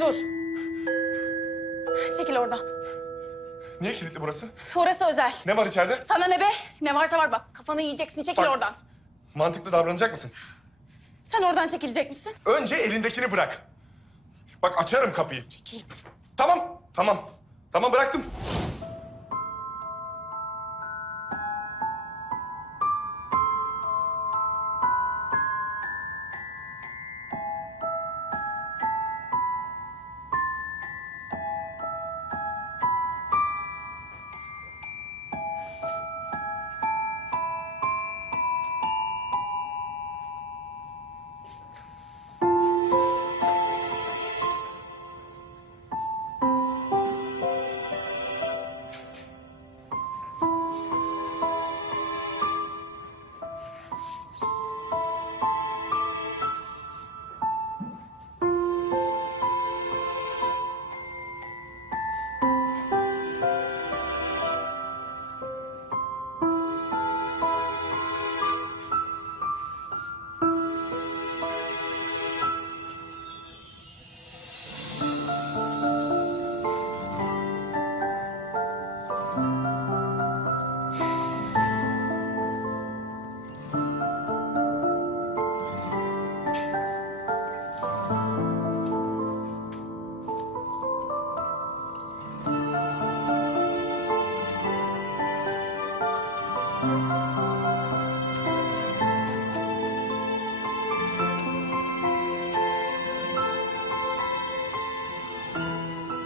Dur. Çekil oradan. Niye kilitli burası? Orası özel. Ne var içeride? Sana ne be? Ne varsa var bak. Kafanı yiyeceksin. Çekil Bak. oradan. Mantıklı davranacak mısın? Sen oradan çekilecek misin? Önce elindekini bırak. Bak açarım kapıyı. Çekil. Tamam, tamam. Tamam bıraktım.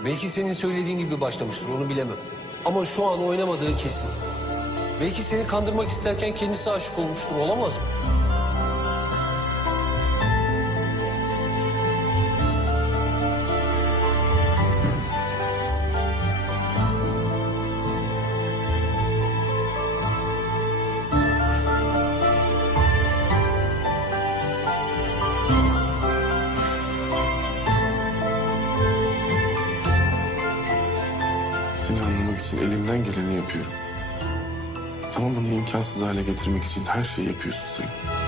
Belki senin söylediğin gibi başlamıştır onu bilemem. Ama şu an oynamadığı kesin. Belki seni kandırmak isterken kendisi aşık olmuştur olamaz mı? İçin elimden geleni yapıyorum. Ama bunu imkansız hale getirmek için her şeyi yapıyorsun sen.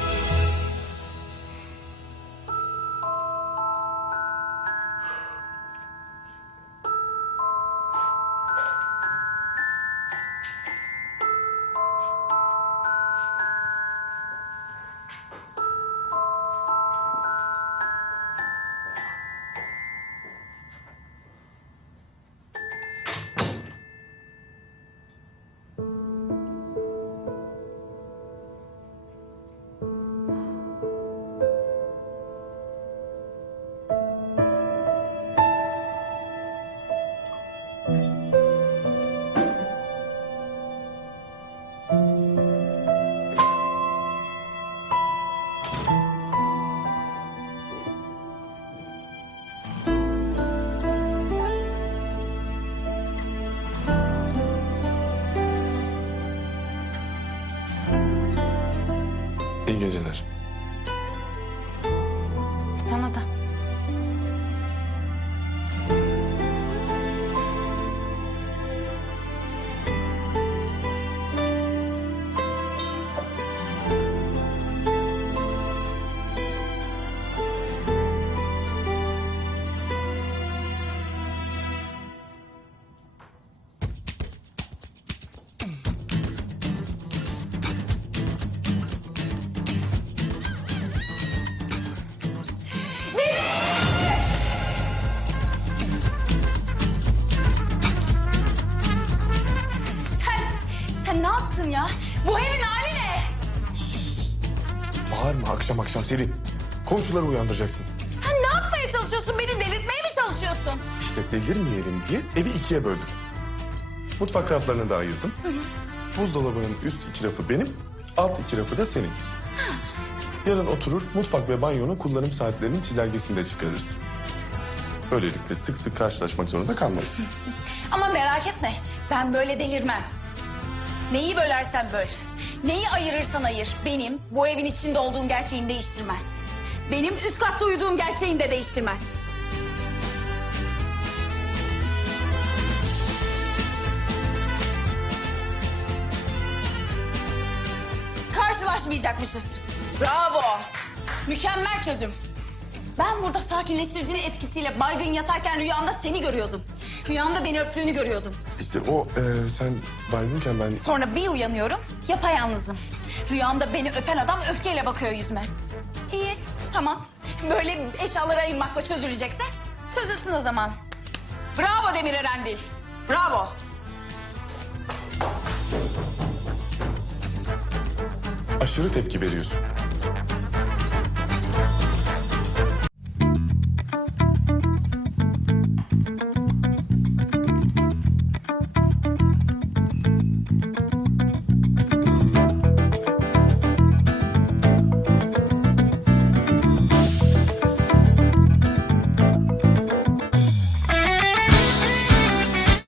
yaptın ya? Bu evin hali ne? Bağırma akşam akşam Selin. Komşuları uyandıracaksın. Sen ne yapmaya çalışıyorsun? Beni delirtmeye mi çalışıyorsun? İşte delirmeyelim diye evi ikiye böldük. Mutfak raflarını da ayırdım. Buzdolabının üst iki rafı benim, alt iki rafı da senin. Yarın oturur mutfak ve banyonun kullanım saatlerinin çizelgesini de çıkarırız. Böylelikle sık sık karşılaşmak zorunda kalmayız. Ama merak etme. Ben böyle delirmem. Neyi bölersen böl. Neyi ayırırsan ayır. Benim bu evin içinde olduğum gerçeğini değiştirmez. Benim üst katta uyuduğum gerçeğini de değiştirmez. Karşılaşmayacakmışız. Bravo. Mükemmel çözüm. Ben burada sakinleştiricinin etkisiyle baygın yatarken rüyamda seni görüyordum. Rüyamda beni öptüğünü görüyordum. İşte o e, sen baygınken ben... Sonra bir uyanıyorum, yapayalnızım. Rüyamda beni öpen adam öfkeyle bakıyor yüzüme. İyi, tamam. Böyle eşyaları ayırmakla çözülecekse çözülsün o zaman. Bravo Demir Erendil. Bravo. Aşırı tepki veriyorsun.